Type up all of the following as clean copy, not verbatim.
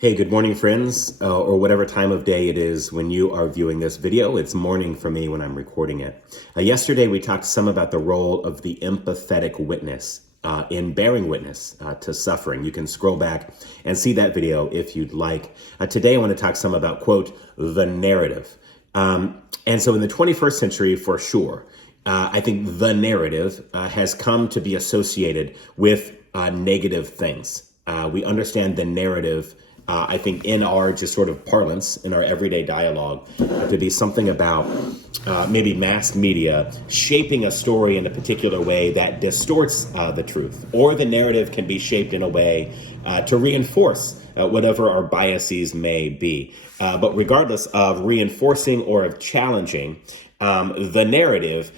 Hey, good morning, friends, or whatever time of day it is when you are viewing this video. It's morning for me when I'm recording it. Yesterday, we talked some about the role of the empathetic witness in bearing witness to suffering. You can scroll back and see that video if you'd like. Today, I want to talk some about, quote, the narrative. And so in the 21st century, for sure, I think the narrative has come to be associated with negative things. We understand the narrative I think in our just sort of parlance, in our everyday dialogue, to be something about maybe mass media shaping a story in a particular way that distorts the truth, or the narrative can be shaped in a way to reinforce whatever our biases may be. But regardless of reinforcing or of challenging, the narrative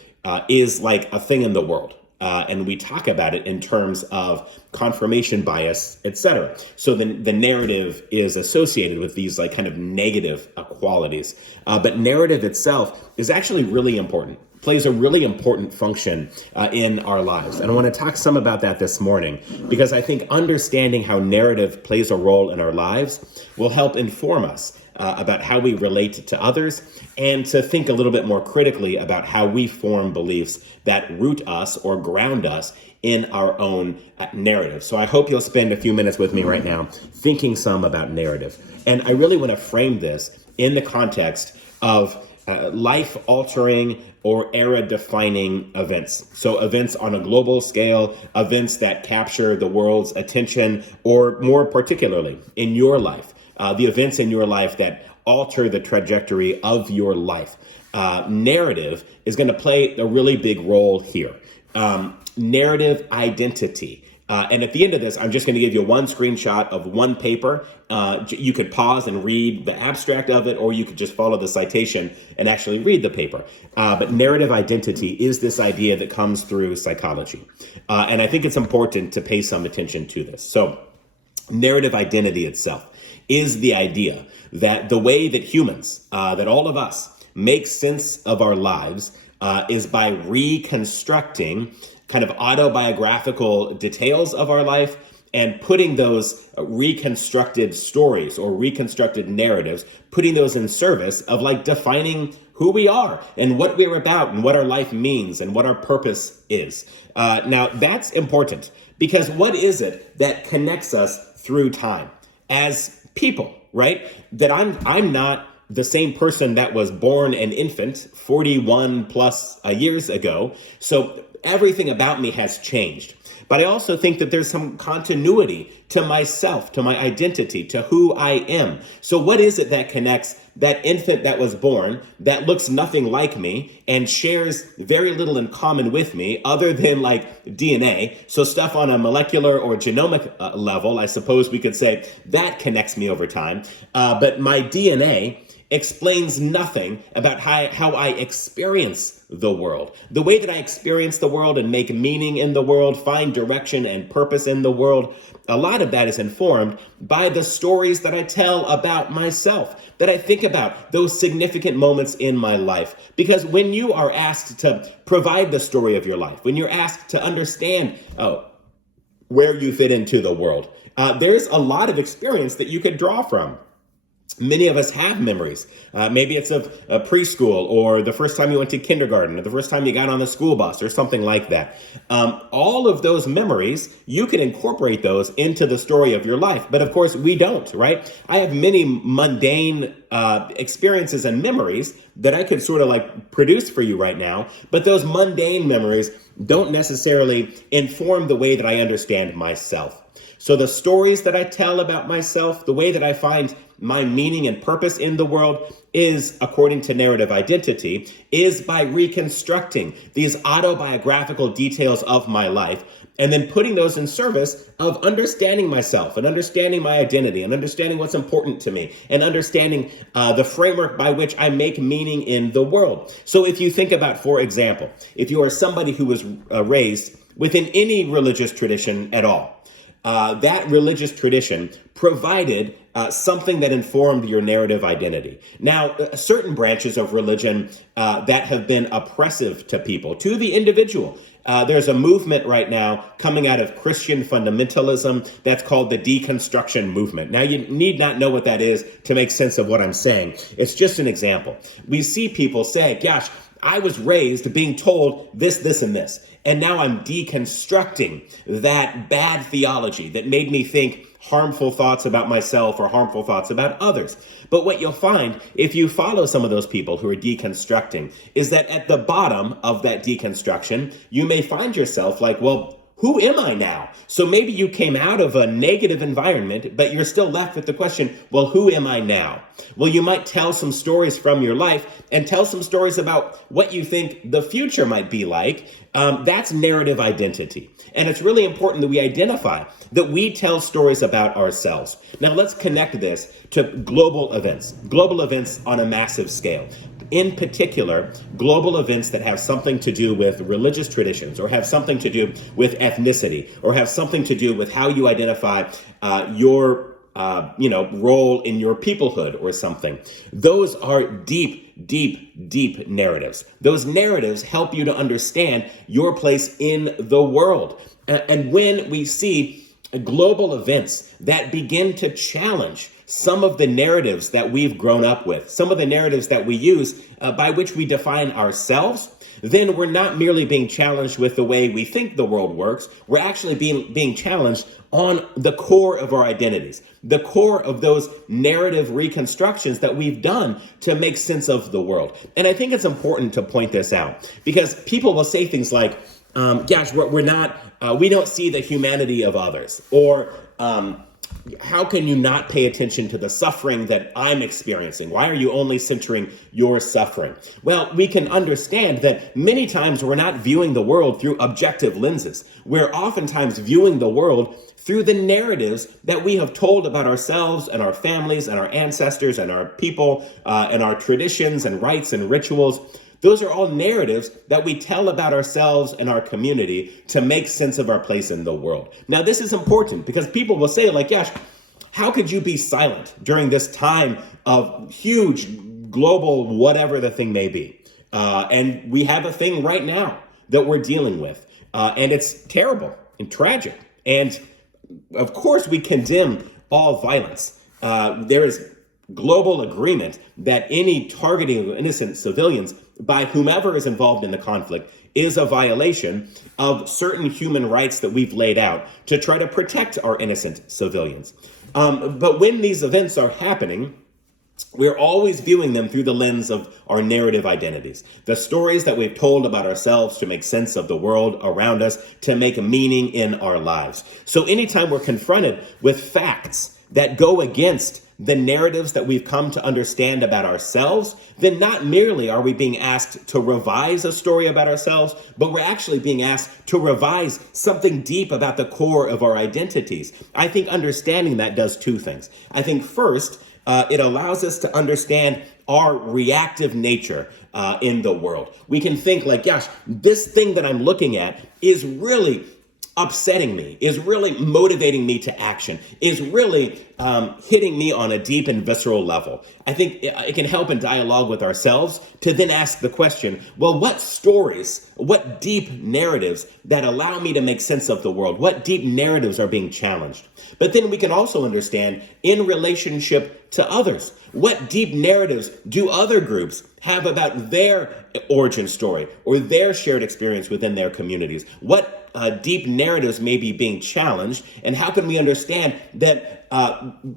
is like a thing in the world. And we talk about it in terms of confirmation bias, etc. So the narrative is associated with these like kind of negative qualities. But narrative itself is actually really important, plays a really important function in our lives. And I want to talk some about that this morning, because I think understanding how narrative plays a role in our lives will help inform us about how we relate to others, and to think a little bit more critically about how we form beliefs that root us or ground us in our own narrative. So I hope you'll spend a few minutes with me right now thinking some about narrative. And I really want to frame this in the context of life-altering or era-defining events. So events on a global scale, events that capture the world's attention, or more particularly in your life, the events in your life that alter the trajectory of your life. Narrative is going to play a really big role here. Narrative identity. And at the end of this, I'm just going to give you one screenshot of one paper. You could pause and read the abstract of it, or you could just follow the citation and actually read the paper. But narrative identity is this idea that comes through psychology. And I think it's important to pay some attention to this. So narrative identity itself is the idea that the way that humans, that all of us, make sense of our lives is by reconstructing kind of autobiographical details of our life and putting those reconstructed stories or reconstructed narratives, putting those in service of like defining who we are and what we're about and what our life means and what our purpose is. Now, that's important, because what is it that connects us through time as people, right? That I'm not the same person that was born an infant 41 plus years ago. So everything about me has changed. But I also think that there's some continuity to myself, to my identity, to who I am. So what is it that connects that infant that was born, that looks nothing like me and shares very little in common with me other than like DNA? So stuff on a molecular or genomic level, I suppose we could say that connects me over time. But my DNA explains nothing about how I experience the world. The way that I experience the world and make meaning in the world, find direction and purpose in the world, a lot of that is informed by the stories that I tell about myself, that I think about those significant moments in my life. Because when you are asked to provide the story of your life, when you're asked to understand where you fit into the world, there's a lot of experience that you could draw from. Many of us have memories. Maybe it's of preschool, or the first time you went to kindergarten, or the first time you got on the school bus, or something like that. All of those memories, you can incorporate those into the story of your life. But of course, we don't, right? I have many mundane experiences and memories that I could sort of like produce for you right now. But those mundane memories don't necessarily inform the way that I understand myself. So the stories that I tell about myself, the way that I find my meaning and purpose in the world is, according to narrative identity, is by reconstructing these autobiographical details of my life and then putting those in service of understanding myself and understanding my identity and understanding what's important to me and understanding the framework by which I make meaning in the world. So if you think about, for example, if you are somebody who was raised within any religious tradition at all, that religious tradition provided something that informed your narrative identity. Now, certain branches of religion that have been oppressive to people, to the individual, There's a movement right now coming out of Christian fundamentalism that's called the deconstruction movement. Now, you need not know what that is to make sense of what I'm saying. It's just an example. We see people say, gosh, I was raised being told this, this, and this. And now I'm deconstructing that bad theology that made me think harmful thoughts about myself or harmful thoughts about others. But what you'll find if you follow some of those people who are deconstructing is that at the bottom of that deconstruction, you may find yourself like, well, who am I now? So maybe you came out of a negative environment, but you're still left with the question, well, who am I now? Well, you might tell some stories from your life and tell some stories about what you think the future might be like. That's narrative identity. And it's really important that we identify that we tell stories about ourselves. Now, let's connect this to global events on a massive scale. In particular, global events that have something to do with religious traditions or have something to do with ethnicity or have something to do with how you identify your role in your peoplehood or something. Those are deep narratives. Those narratives help you to understand your place in the world. And when we see global events that begin to challenge some of the narratives that we've grown up with, some of the narratives that we use by which we define ourselves, then we're not merely being challenged with the way we think the world works. We're actually being challenged on the core of our identities, the core of those narrative reconstructions that we've done to make sense of the world. And I think it's important to point this out because people will say things like, we don't see the humanity of others, or how can you not pay attention to the suffering that I'm experiencing? Why are you only centering your suffering? Well, we can understand that many times we're not viewing the world through objective lenses. We're oftentimes viewing the world through the narratives that we have told about ourselves and our families and our ancestors and our people and our traditions and rites and rituals. Those are all narratives that we tell about ourselves and our community to make sense of our place in the world. Now, this is important because people will say, like, gosh, how could you be silent during this time of huge global whatever the thing may be? And we have a thing right now that we're dealing with. And it's terrible and tragic. And of course, we condemn all violence. There is global agreement that any targeting of innocent civilians by whomever is involved in the conflict is a violation of certain human rights that we've laid out to try to protect our innocent civilians. But when these events are happening, we're always viewing them through the lens of our narrative identities, the stories that we've told about ourselves to make sense of the world around us, to make meaning in our lives. So anytime we're confronted with facts that go against the narratives that we've come to understand about ourselves, then not merely are we being asked to revise a story about ourselves, but we're actually being asked to revise something deep about the core of our identities. I think understanding that does two things. I think first, it allows us to understand our reactive nature in the world. We can think like, gosh, this thing that I'm looking at is really upsetting me, is really motivating me to action, is really hitting me on a deep and visceral level. I think it can help in dialogue with ourselves to then ask the question, well, what stories, what deep narratives that allow me to make sense of the world? What deep narratives are being challenged? But then we can also understand in relationship to others, what deep narratives do other groups have about their origin story or their shared experience within their communities? What deep narratives may be being challenged, and how can we understand that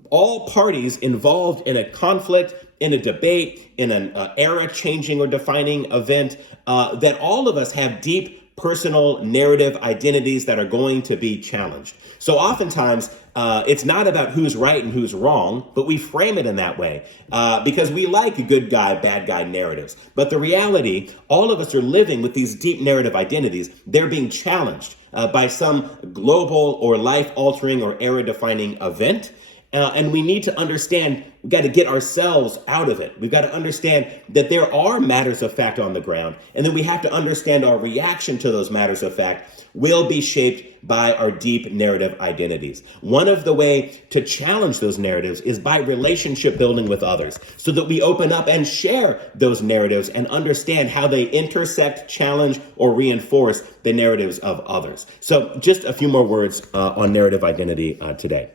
all parties involved in a conflict, in a debate, in an era-changing or defining event, that all of us have deep personal narrative identities that are going to be challenged. So oftentimes, it's not about who's right and who's wrong, but we frame it in that way because we like good guy, bad guy narratives. But the reality, all of us are living with these deep narrative identities. They're being challenged by some global or life-altering or era-defining event. And we need to understand, we've got to get ourselves out of it. We've got to understand that there are matters of fact on the ground, and then we have to understand our reaction to those matters of fact will be shaped by our deep narrative identities. One of the way to challenge those narratives is by relationship building with others, so that we open up and share those narratives and understand how they intersect, challenge, or reinforce the narratives of others. So just a few more words on narrative identity today.